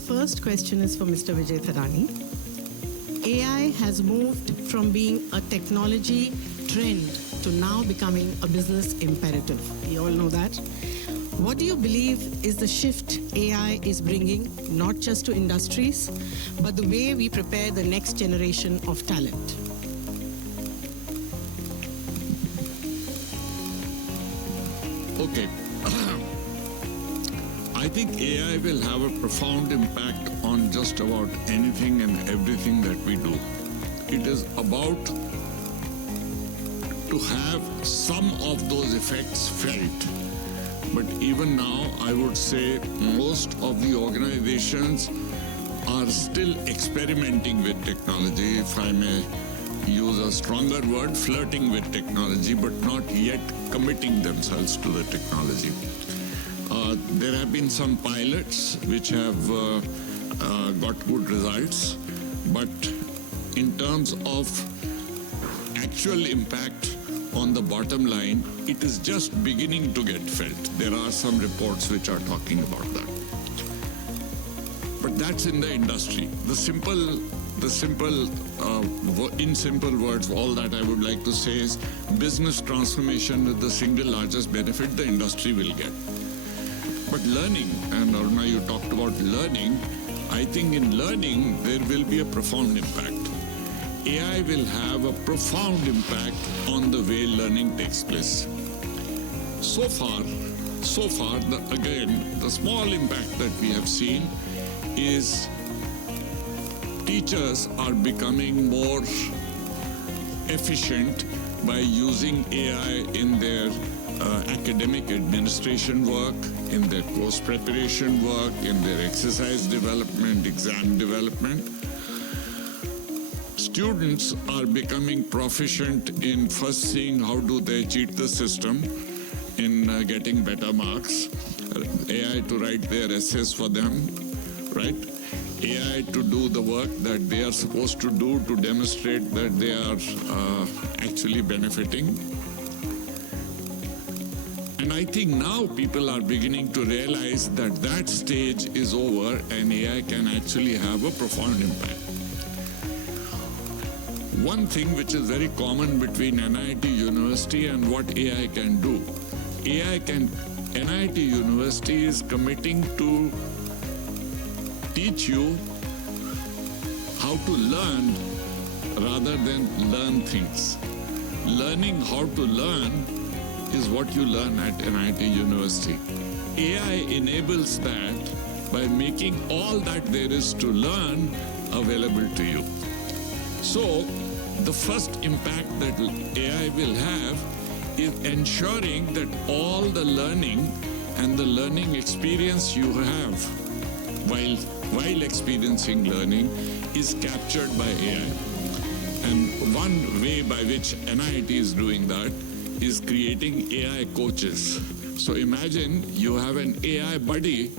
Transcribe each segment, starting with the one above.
the first question is for Mr. Vijay Thadani. AI has moved from being a technology trend to now becoming a business imperative. We all know that. What do you believe is the shift AI is bringing, not just to industries, but the way we prepare the next generation of talent? Okay. I think AI will have a profound impact on just about anything and everything that we do. It is about to have some of those effects felt. But even now, I would say most of the organizations are still experimenting with technology, if I may use a stronger word, flirting with technology, but not yet committing themselves to the technology. There have been some pilots which have got good results, but in terms of actual impact on the bottom line, it is just beginning to get felt. There are some reports which are talking about that. But that's in the industry. In simple words, all that I would like to say is business transformation is the single largest benefit the industry will get. But learning, and Aruna, you talked about learning, I think in learning there will be a profound impact. AI will have a profound impact on the way learning takes place. So far, the small impact that we have seen is teachers are becoming more efficient by using AI in their academic administration work, in their course preparation work, in their exercise development, exam development. Students are becoming proficient in first seeing how do they cheat the system in getting better marks, AI to write their essays for them, right? AI to do the work that they are supposed to do to demonstrate that they are actually benefiting. And I think now people are beginning to realize that that stage is over and AI can actually have a profound impact. One thing which is very common between NIIT University and what AI can do, NIIT University is committing to teach you how to learn rather than learn things. Learning how to learn is what you learn at NIIT University. AI enables that by making all that there is to learn available to you. So, the first impact that AI will have is ensuring that all the learning and the learning experience you have while experiencing learning is captured by AI. And one way by which NIIT is doing that is creating AI coaches. So imagine you have an AI buddy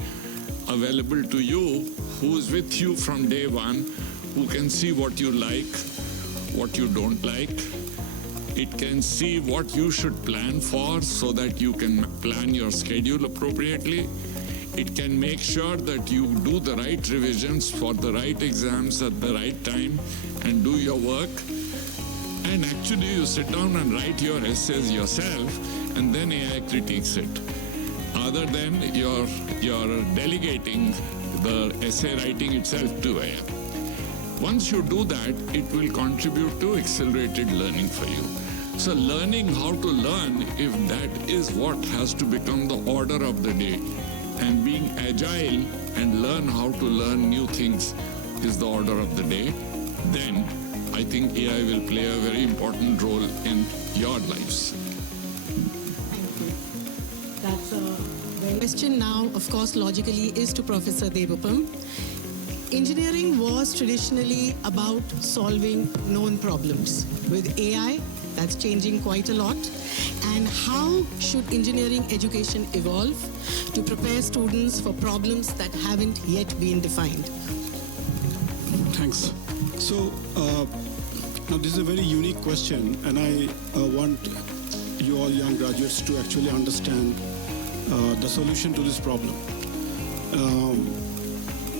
available to you who is with you from day one, who can see what you like, what you don't like. It can see what you should plan for so that you can plan your schedule appropriately. It can make sure that you do the right revisions for the right exams at the right time and do your work. And actually you sit down and write your essays yourself and then AI critiques it. Other than you're delegating the essay writing itself to AI. Once you do that, it will contribute to accelerated learning for you. So learning how to learn, if that is what has to become the order of the day, and being agile and learn how to learn new things is the order of the day, then I think AI will play a very important role in your lives. Thank you. That's a question now, of course, logically is to Professor Devapam. Engineering was traditionally about solving known problems. With AI, that's changing quite a lot. And how should engineering education evolve to prepare students for problems that haven't yet been defined? Thanks. So, now this is a very unique question, and I want you all young graduates to actually understand the solution to this problem.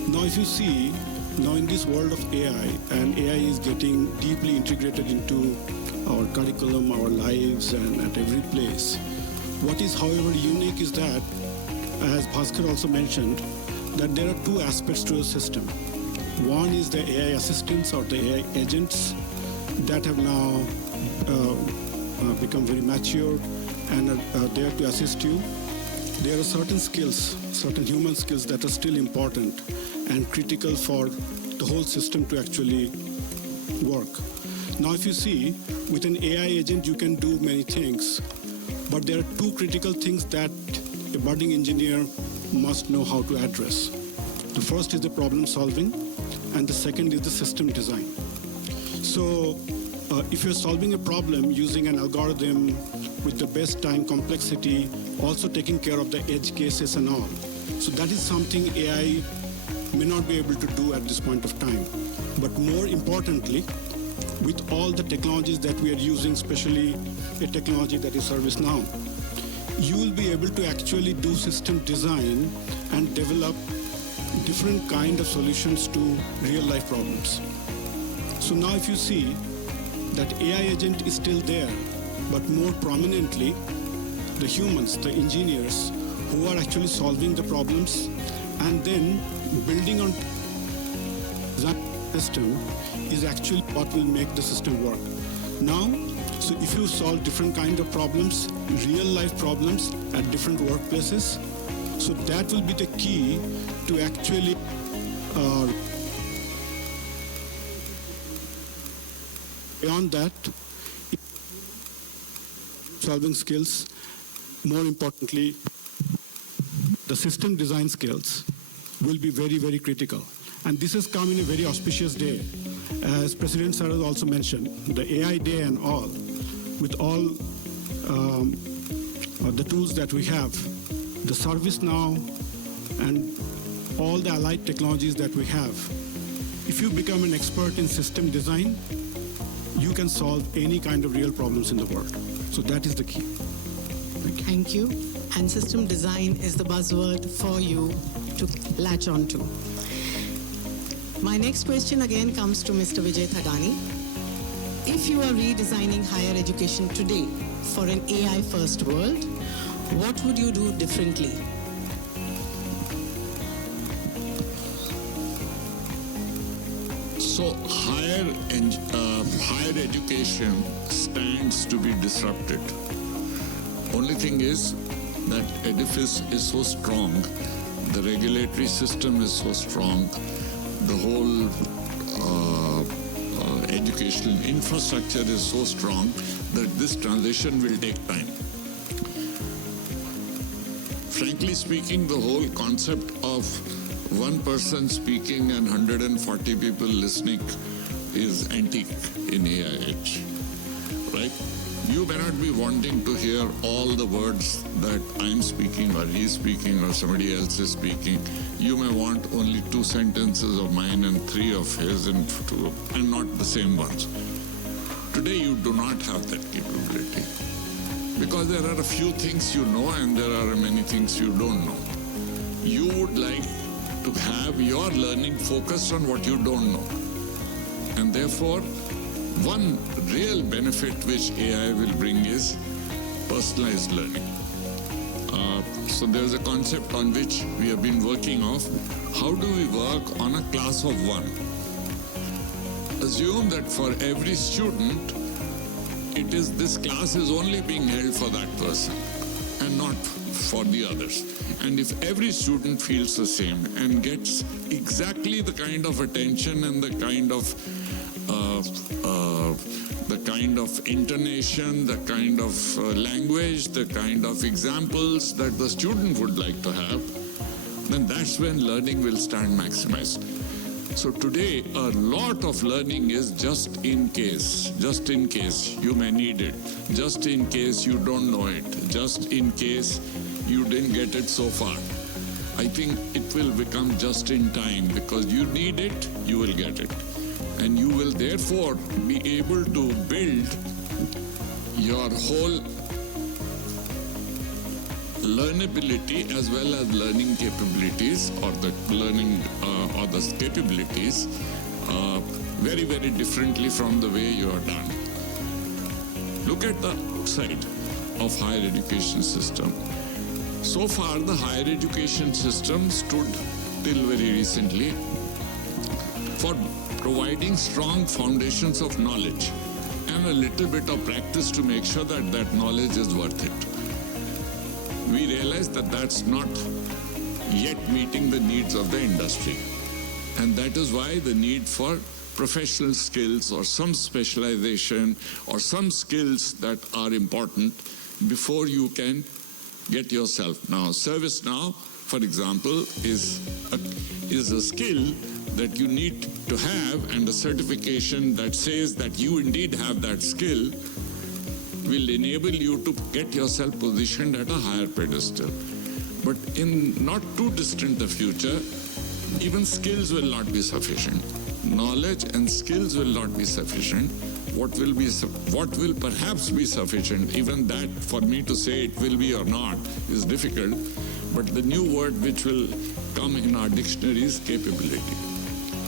Now, if you see, now in this world of AI, and AI is getting deeply integrated into our curriculum, our lives, and at every place. What is, however, unique is that, as Bhaskar also mentioned, that there are two aspects to the system. One is the AI assistants or the AI agents that have now become very mature and are there to assist you. There are certain skills, certain human skills that are still important and critical for the whole system to actually work. Now, if you see, with an AI agent, you can do many things, but there are two critical things that a budding engineer must know how to address. The first is the problem solving, and the second is the system design. So, if you're solving a problem using an algorithm with the best time complexity, also taking care of the edge cases and all, so that is something AI may not be able to do at this point of time. But more importantly, with all the technologies that we are using, especially a technology that is ServiceNow, you will be able to actually do system design and develop different kind of solutions to real life problems. So now if you see that AI agent is still there, but more prominently, the humans, the engineers who are actually solving the problems and then building on that system is actually what will make the system work. Now, so if you solve different kind of problems, real life problems at different workplaces, so that will be the key to actually beyond that, solving skills, more importantly, the system design skills will be very, very critical. And this has come in a very auspicious day. As President Sir has also mentioned, the AI day and all, with all the tools that we have, the ServiceNow and all the allied technologies that we have, if you become an expert in system design, you can solve any kind of real problems in the world. So that is the key. Thank you. And system design is the buzzword for you to latch on to. My next question again comes to Mr. Vijay Thadani. If you are redesigning higher education today for an AI-first world, what would you do differently? So higher education stands to be disrupted. Only thing is that edifice is so strong, the regulatory system is so strong, the whole educational infrastructure is so strong that this transition will take time. Frankly speaking, the whole concept of one person speaking and 140 people listening is antique in AI age, right? You may not be wanting to hear all the words that I'm speaking or he's speaking or somebody else is speaking. You may want only 2 sentences of mine and 3 of his and not the same ones. Today you do not have that capability because there are a few things you know and there are many things you don't know. You would like to have your learning focused on what you don't know. And therefore, one real benefit which AI will bring is personalized learning. So there's a concept on which we have been working of. How do we work on a class of 1? Assume that for every student, this class is only being held for that person and not for the others. And if every student feels the same and gets exactly the kind of attention and the kind of intonation, the kind of language, the kind of examples that the student would like to have, then that's when learning will stand maximized. So today, a lot of learning is just in case you may need it, just in case you don't know it, just in case you didn't get it so far. I think it will become just in time because you need it, you will get it. And you will therefore be able to build your whole learnability as well as learning capabilities or the learning or the capabilities very, very differently from the way you are done. Look at the outside of higher education system. So far, the higher education system stood till very recently for providing strong foundations of knowledge and a little bit of practice to make sure that that knowledge is worth it. We realize that that's not yet meeting the needs of the industry. And that is why the need for professional skills or some specialization or some skills that are important before you can get yourself. Now, ServiceNow, for example, is a skill that you need to have, and a certification that says that you indeed have that skill will enable you to get yourself positioned at a higher pedestal. But in not too distant a future, even skills will not be sufficient. Knowledge and skills will not be sufficient. What will perhaps be sufficient, even that for me to say it will be or not is difficult, but the new word which will come in our dictionary is capability.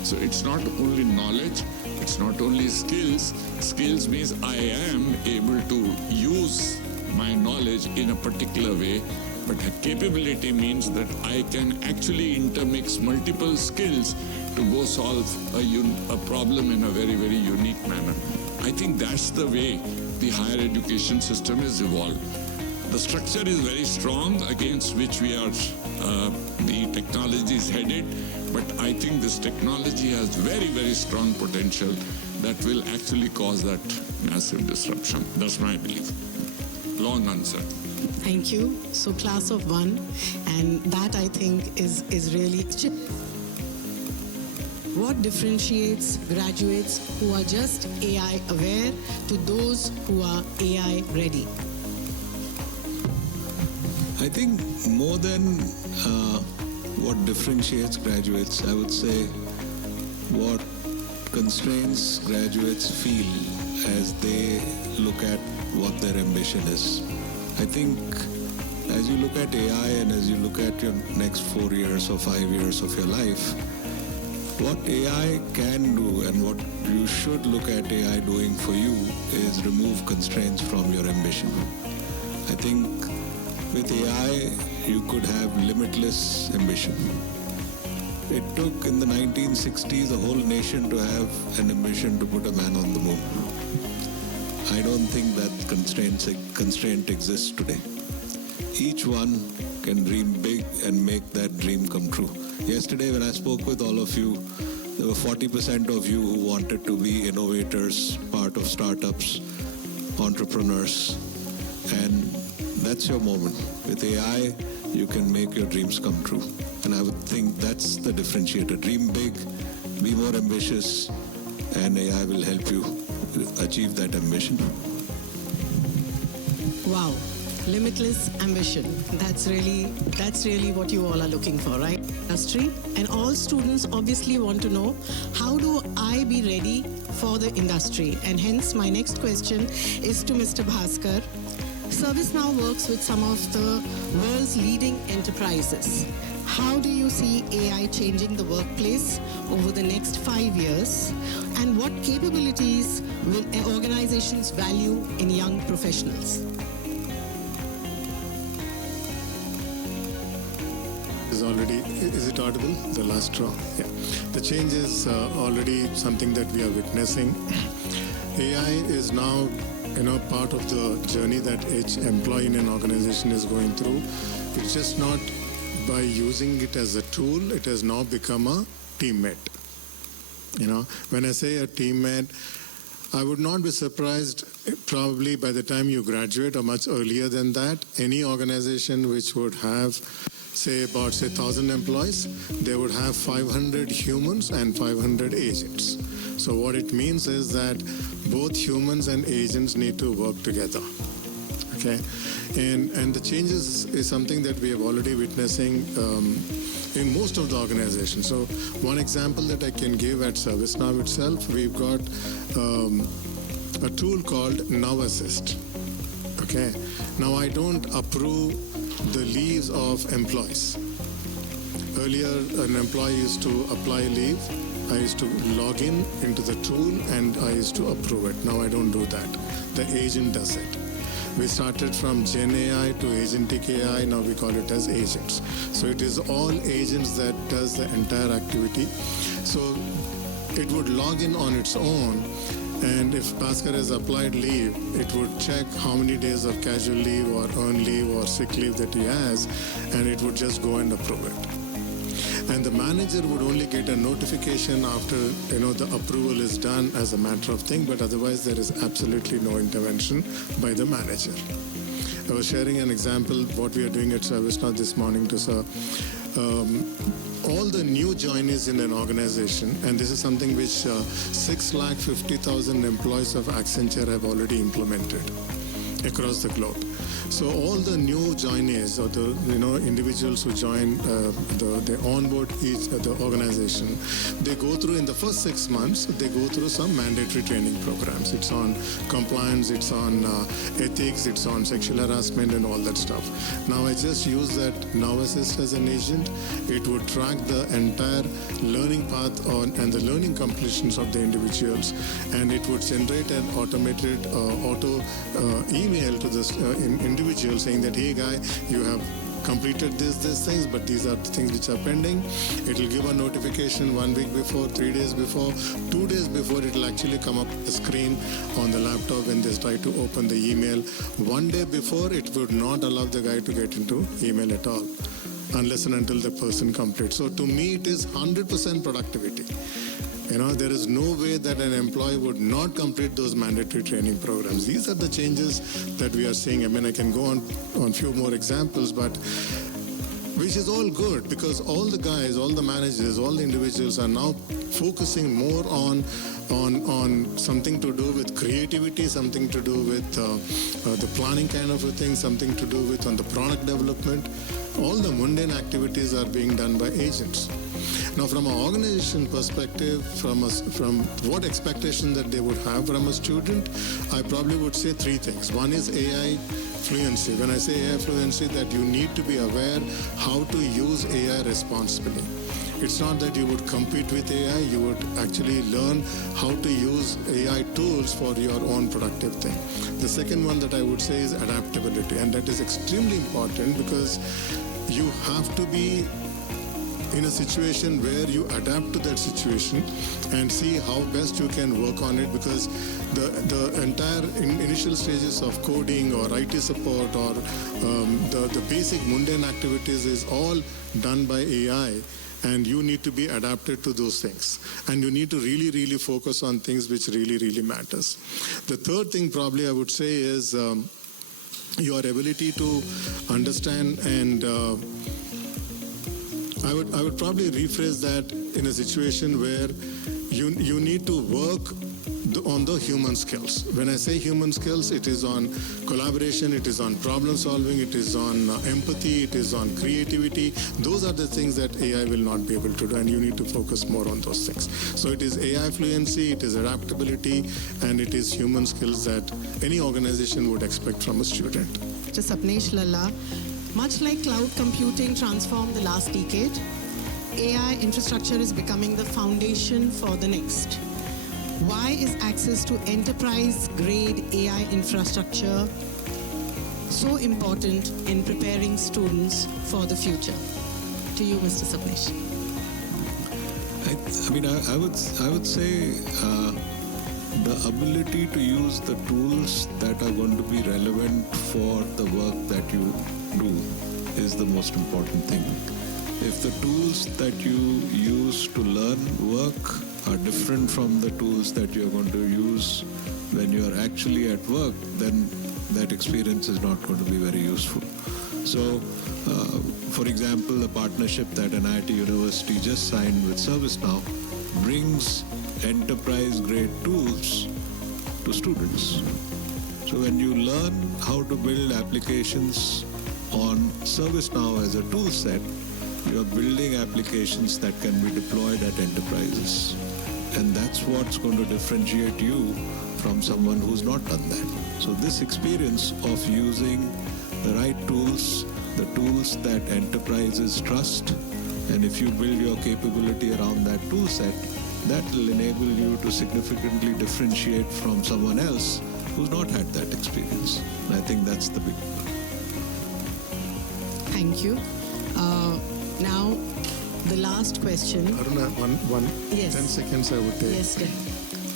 So it's not only knowledge, it's not only skills. Skills means I am able to use my knowledge in a particular way, but capability means that I can actually intermix multiple skills to go solve a problem in a very, very unique manner. I think that's the way the higher education system is evolved. The structure is very strong against which we are, the technology is headed, but I think this technology has very, very strong potential that will actually cause that massive disruption. That's my belief. Long answer. Thank you. So class of one, and that I think is really... What differentiates graduates who are just AI aware to those who are AI ready? I think more than what differentiates graduates, I would say what constraints graduates feel as they look at what their ambition is. I think as you look at AI and as you look at your next 4 years or 5 years of your life, what AI can do and what you should look at AI doing for you is remove constraints from your ambition. I think with AI, you could have limitless ambition. It took in the 1960s a whole nation to have an ambition to put a man on the moon. I don't think that constraint exists today. Each one can dream big and make that dream come true. Yesterday when I spoke with all of you, there were 40% of you who wanted to be innovators, part of startups, entrepreneurs, and that's your moment. With AI, you can make your dreams come true. And I would think that's the differentiator. Dream big, be more ambitious, and AI will help you achieve that ambition. Wow. Limitless ambition. That's really what you all are looking for, right? Industry. And all students obviously want to know, how do I be ready for the industry? And hence my next question is to Mr. Bhaskar. ServiceNow works with some of the world's leading enterprises. How do you see AI changing the workplace over the next 5 years? And what capabilities will organizations value in young professionals? Is it audible? The last draw. Yeah. The change is already something that we are witnessing. AI is now, part of the journey that each employee in an organization is going through. It's just not by using it as a tool, it has now become a teammate. When I say a teammate, I would not be surprised probably by the time you graduate or much earlier than that, any organization which would have say 1,000 employees, they would have 500 humans and 500 agents. So what it means is that both humans and agents need to work together. Okay, and the changes is something that we have already witnessing in most of the organizations. So one example that I can give at ServiceNow itself, we've got a tool called Now Assist. Okay, now I don't approve the leaves of employees. Earlier, an employee used to apply leave. I used to log in into the tool and I used to approve it. Now I don't do that. The agent does it. We started from Gen AI to agentic AI. Now we call it as agents. So it is all agents that does the entire activity. So it would log in on its own, and if Bhaskar has applied leave, it would check how many days of casual leave or earned leave or sick leave that he has, and it would just go and approve it. And the manager would only get a notification after the approval is done as a matter of thing, but otherwise there is absolutely no intervention by the manager. I was sharing an example what we are doing at ServiceNow this morning to sir. All the new joinees in an organization, and this is something which 650,000 employees of Accenture have already implemented across the globe. So all the new joinees or the individuals who join they onboard the organization, they go through in the first 6 months, they go through some mandatory training programs. It's on compliance, it's on ethics, it's on sexual harassment and all that stuff. Now I just use that Now Assist as an agent. It would track the entire learning path and the learning completions of the individuals, and it would generate an automated auto email to the individual saying that, hey guy, you have completed these things, but these are the things which are pending. It will give a notification 1 week before, 3 days before, 2 days before. It will actually come up the screen on the laptop when they try to open the email. 1 day before, it would not allow the guy to get into email at all unless and until the person completes. So to me, it is 100% productivity. There is no way that an employee would not complete those mandatory training programs. These are the changes that we are seeing. I mean, I can go on few more examples, but which is all good because all the guys, all the managers, all the individuals are now focusing more on something to do with creativity, something to do with the planning kind of a thing, something to do with on the product development. All the mundane activities are being done by agents. Now, from an organization perspective, from what expectation that they would have from a student, I probably would say 3 things. One is AI fluency. When I say AI fluency, that you need to be aware how to use AI responsibly. It's not that you would compete with AI, you would actually learn how to use AI tools for your own productive thing. The second one that I would say is adaptability, and that is extremely important because you have to be in a situation where you adapt to that situation and see how best you can work on it, because the entire initial stages of coding or IT support or the basic mundane activities is all done by AI, and you need to be adapted to those things. And you need to really, really focus on things which really, really matters. The third thing probably I would say is your ability to understand and I would probably rephrase that in a situation where you need to work on the human skills. When I say human skills, it is on collaboration, it is on problem solving, it is on empathy, it is on creativity. Those are the things that AI will not be able to do, and you need to focus more on those things. So it is AI fluency, it is adaptability, and it is human skills that any organization would expect from a student. Mr. Sapnesh Lalla, much like cloud computing transformed the last decade, AI infrastructure is becoming the foundation for the next. Why is access to enterprise-grade AI infrastructure so important in preparing students for the future? To you, Mr. Sapnesh. I would say the ability to use the tools that are going to be relevant for the work that you do is the most important thing. If the tools that you use to learn work are different from the tools that you're going to use when you're actually at work, then that experience is not going to be very useful. So, for example, the partnership that NIIT University just signed with ServiceNow brings enterprise-grade tools to students. So when you learn how to build applications on ServiceNow as a tool set, you are building applications that can be deployed at enterprises. And that's what's going to differentiate you from someone who's not done that. So this experience of using the right tools the tools that enterprises trust, and if you build your capability around that tool set, that will enable you to significantly differentiate from someone else who's not had that experience. And I think that's the big one. Thank you. Now, the last question. Aruna, one Yes. 10 seconds I would take. Yes, Dan.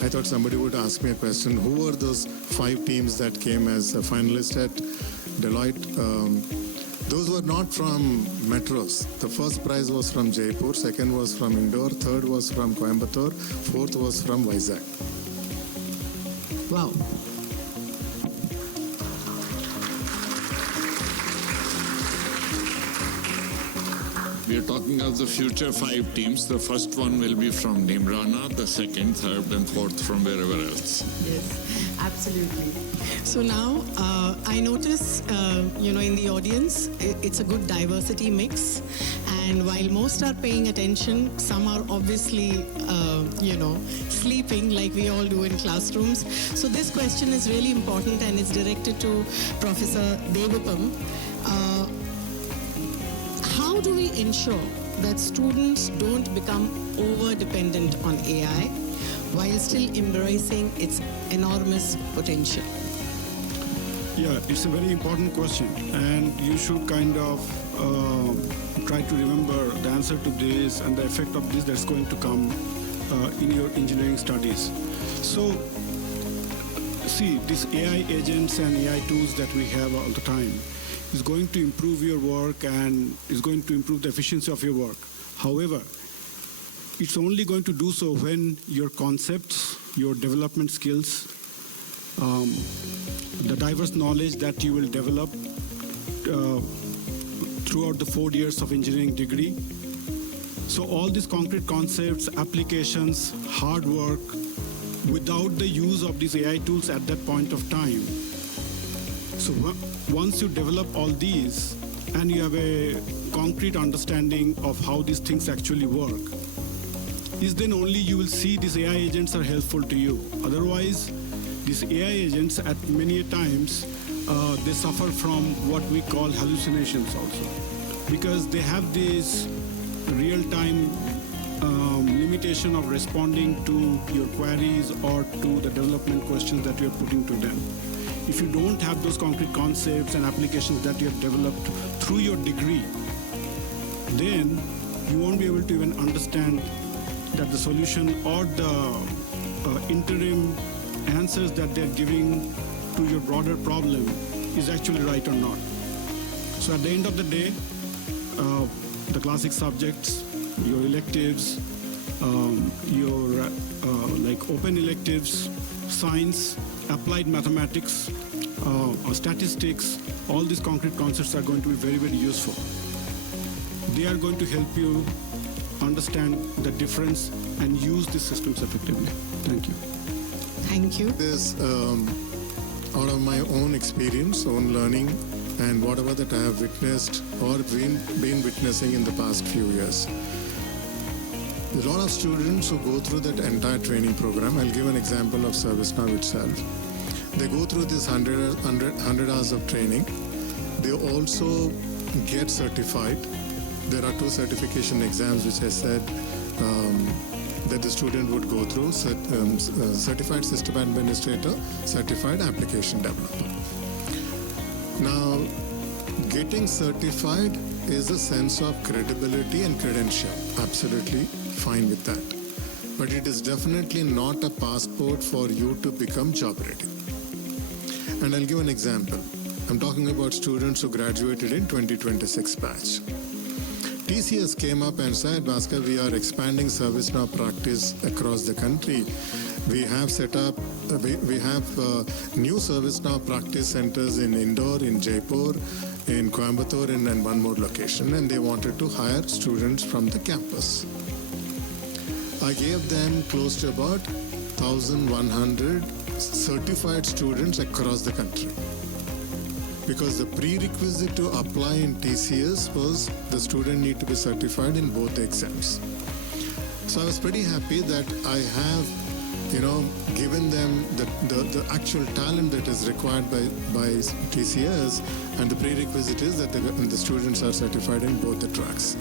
I thought somebody would ask me a question. Who were those 5 teams that came as a finalist at Deloitte? Those were not from metros. The first prize was from Jaipur, second was from Indore, third was from Coimbatore, fourth was from Vizag. Wow. We are talking of the future 5 teams. The first one will be from Nimrana, the second, third, and fourth from wherever else. Yes, absolutely. So now I notice, in the audience, it's a good diversity mix. And while most are paying attention, some are obviously, sleeping like we all do in classrooms. So this question is really important and it's directed to Professor Devapam. How do we ensure that students don't become over-dependent on AI while still embracing its enormous potential? Yeah, it's a very important question, and you should kind of try to remember the answer to this and the effect of this that's going to come in your engineering studies. So, see, these AI agents and AI tools that we have all the time is going to improve your work and is going to improve the efficiency of your work. However, it's only going to do so when your concepts, your development skills, the diverse knowledge that you will develop throughout the 4 years of engineering degree. So all these concrete concepts, applications, hard work, without the use of these AI tools at that point of time. So once you develop all these and you have a concrete understanding of how these things actually work, is then only you will see these AI agents are helpful to you. Otherwise, these AI agents at many times, they suffer from what we call hallucinations also. Because they have this real-time limitation of responding to your queries or to the development questions that you're putting to them. If you don't have those concrete concepts and applications that you have developed through your degree, then you won't be able to even understand that the solution or the interim answers that they're giving to your broader problem is actually right or not. So at the end of the day, the classic subjects, your electives, your open electives, science, applied mathematics, statistics, all these concrete concepts are going to be very, very useful. They are going to help you understand the difference and use these systems effectively. Thank you. Thank you. This, out of my own experience, own learning, and whatever that I have witnessed or been witnessing in the past few years. A lot of students who go through that entire training program, I'll give an example of ServiceNow itself. They go through this 100 hours of training. They also get certified. There are 2 certification exams which I said that the student would go through, Certified System Administrator, Certified Application Developer. Now, getting certified is a sense of credibility and credential. Absolutely fine with that. But it is definitely not a passport for you to become job ready. And I'll give an example. I'm talking about students who graduated in 2026 batch. TCS came up and said, Bhaskar, we are expanding ServiceNow practice across the country. We have set up, we have new ServiceNow practice centers in Indore, in Jaipur, in Coimbatore, and one more location. And they wanted to hire students from the campus. I gave them close to about 1,100 certified students across the country. Because the prerequisite to apply in TCS was the student need to be certified in both exams. So I was pretty happy that I have given them the actual talent that is required by TCS, and the prerequisite is that the students are certified in both the tracks.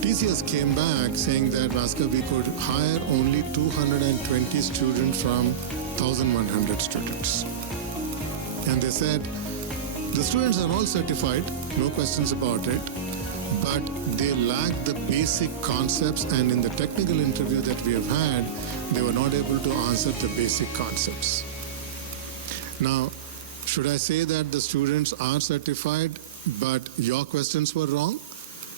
TCS came back saying that, Bhaskar, we could hire only 220 students from 1,100 students. And they said, the students are all certified, no questions about it, but they lack the basic concepts, and in the technical interview that we have had, they were not able to answer the basic concepts. Now, should I say that the students are certified, but your questions were wrong?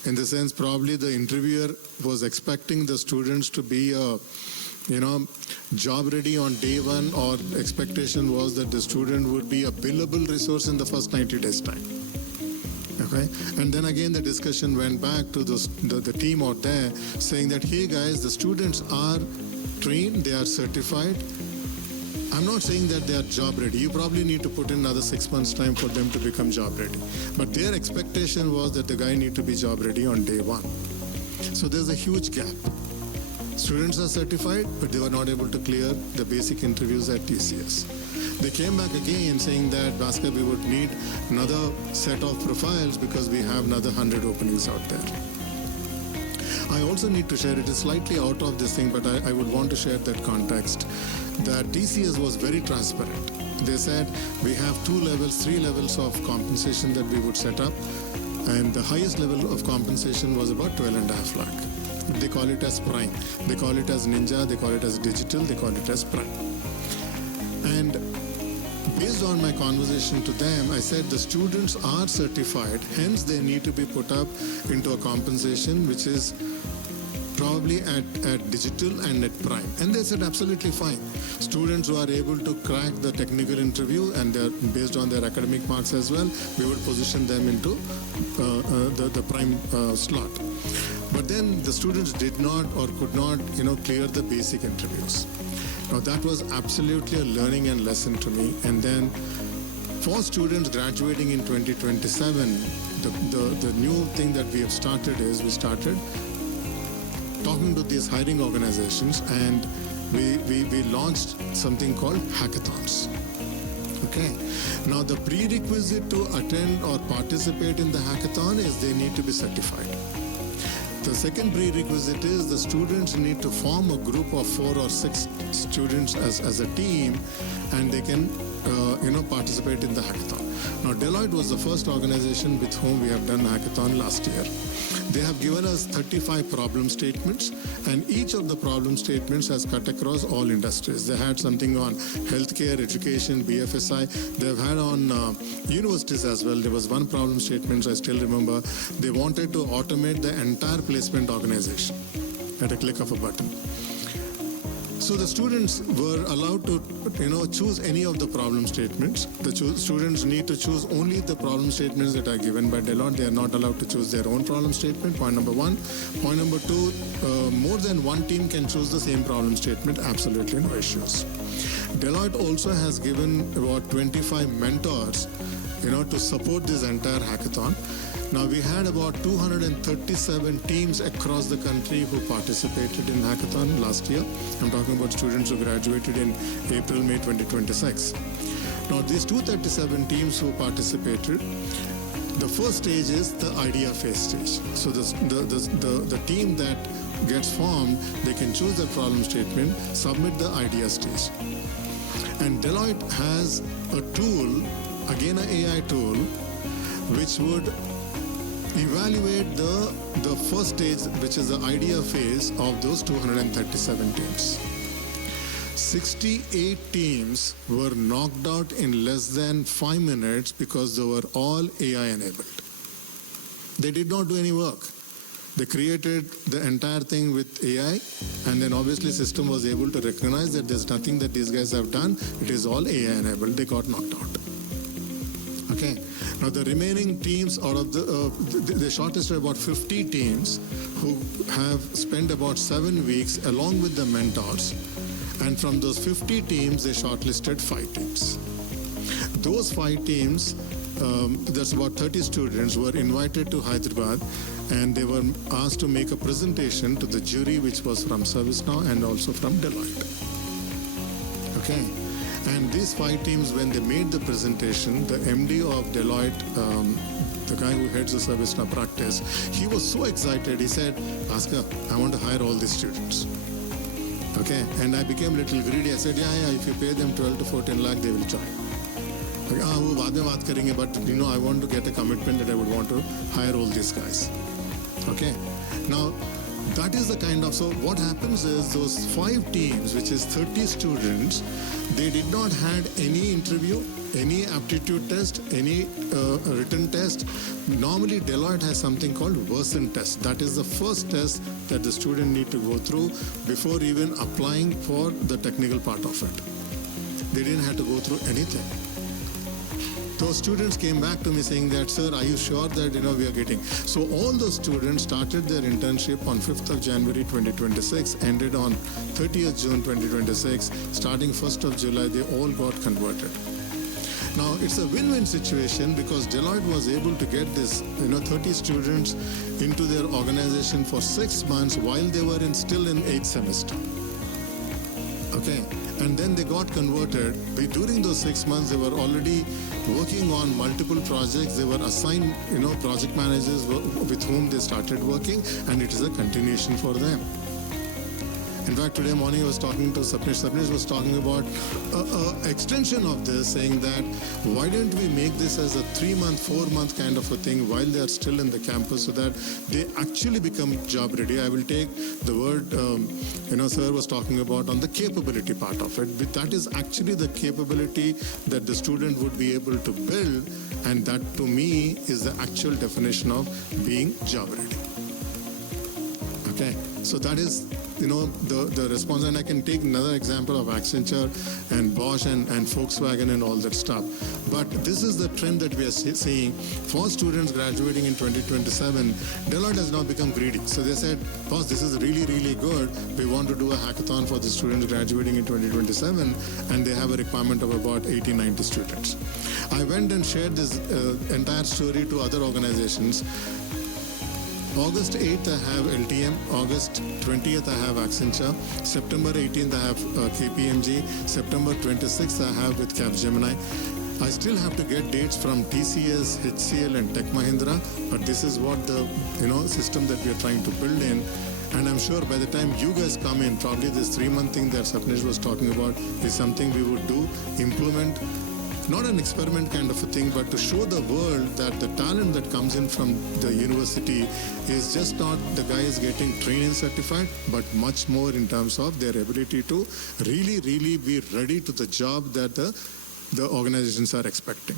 In the sense, probably the interviewer was expecting the students to be job ready on day one, or expectation was that the student would be a billable resource in the first 90 days time. Okay? And then again the discussion went back to the team out there saying that, hey guys, the students are trained, they are certified. I'm not saying that they are job ready. You probably need to put in another 6 months time for them to become job ready. But their expectation was that the guy need to be job ready on day one. So there's a huge gap. Students are certified, but they were not able to clear the basic interviews at TCS. They came back again saying that, Bhaskar, we would need another set of profiles because we have another 100 openings out there. I also need to share, it is slightly out of this thing, but I would want to share that context, that TCS was very transparent. They said, we have 2 levels, 3 levels of compensation that we would set up, and the highest level of compensation was about 12.5 lakh. They call it as Prime. They call it as Ninja, they call it as Digital, they call it as Prime. And based on my conversation to them, I said the students are certified, hence they need to be put up into a compensation which is probably at Digital and at Prime. And they said absolutely fine. Students who are able to crack the technical interview and they're based on their academic marks as well, we would position them into the Prime slot. But then the students did not or could not, clear the basic interviews. Now that was absolutely a learning and lesson to me. And then for students graduating in 2027, the new thing that we have started is we started talking to these hiring organizations, and we launched something called hackathons. Okay. Now the prerequisite to attend or participate in the hackathon is they need to be certified. The second prerequisite is the students need to form a group of 4 or 6 students as a team, and they can participate in the hackathon. Now Deloitte was the first organization with whom we have done hackathon last year. They have given us 35 problem statements, and each of the problem statements has cut across all industries. They had something on healthcare, education, BFSI. They've had on universities as well. There was one problem statement, I still remember. They wanted to automate the entire placement organization at a click of a button. So the students were allowed to, choose any of the problem statements. The students need to choose only the problem statements that are given by Deloitte. They are not allowed to choose their own problem statement, point number 1. Point number 2, more than one team can choose the same problem statement, absolutely no issues. Deloitte also has given about 25 mentors, to support this entire hackathon. Now we had about 237 teams across the country who participated in hackathon last year. I'm talking about students who graduated in April, May 2026. Now these 237 teams who participated, the first stage is the idea phase stage. So the team that gets formed, they can choose the problem statement, submit the idea stage. And Deloitte has a tool, again an AI tool, which would evaluate the first stage, which is the idea phase of those 237 teams. 68 teams were knocked out in less than 5 minutes because they were all AI enabled. They did not do any work. They created the entire thing with AI, and then obviously system was able to recognize that there's nothing that these guys have done. It is all AI enabled. They got knocked out. Okay. Now the remaining teams out of they shortlisted about 50 teams who have spent about 7 weeks along with the mentors, and from those 50 teams they shortlisted 5 teams. Those 5 teams, that's about 30 students, were invited to Hyderabad, and they were asked to make a presentation to the jury, which was from ServiceNow and also from Deloitte. Okay. And these 5 teams, when they made the presentation, the MD of Deloitte, the guy who heads the ServiceNow practice, he was so excited. He said, Bhaskar, I want to hire all these students. Okay. And I became a little greedy. I said, yeah, if you pay them 12 to 14 lakh, they will join. वो बाद में बात करेंगे, but I want to get a commitment that I would want to hire all these guys. Okay. Now, that is the kind of, so what happens is those 5 teams, which is 30 students, they did not had any interview, any aptitude test, any written test. Normally Deloitte has something called version test. That is the first test that the student need to go through before even applying for the technical part of it. They didn't have to go through anything. Those students came back to me saying that, sir, are you sure that we are getting? So all those students started their internship on 5th of January 2026, ended on 30th June 2026. Starting 1st of July, they all got converted. Now it's a win-win situation because Deloitte was able to get this 30 students into their organization for 6 months while they were still in 8th semester. Okay. And then they got converted. During those 6 months, they were already working on multiple projects. They were assigned, project managers with whom they started working, and it is a continuation for them. In fact, today morning I was talking to Sapnesh. Sapnesh was talking about an extension of this, saying that why don't we make this as a 3-month, 4-month kind of a thing while they are still in the campus so that they actually become job ready. I will take the word, sir was talking about on the capability part of it. But that is actually the capability that the student would be able to build, and that to me is the actual definition of being job ready. Okay, so that is the response, and I can take another example of Accenture and Bosch and Volkswagen and all that stuff. But this is the trend that we are seeing for students graduating in 2027. Deloitte has now become greedy. So they said, boss, this is really, really good. We want to do a hackathon for the students graduating in 2027, and they have a requirement of about 80, 90 students. I went and shared this entire story to other organizations. August 8th, I have LTM. August 20th, I have Accenture. September 18th, I have KPMG. September 26th, I have with Capgemini. I still have to get dates from TCS, HCL, and Tech Mahindra, but this is what the system that we are trying to build in. And I'm sure by the time you guys come in, probably this 3-month thing that Sapnesh was talking about is something we would do, implement. Not an experiment kind of a thing, but to show the world that the talent that comes in from the university is just not the guy is getting trained and certified, but much more in terms of their ability to really, really be ready to the job that the organizations are expecting.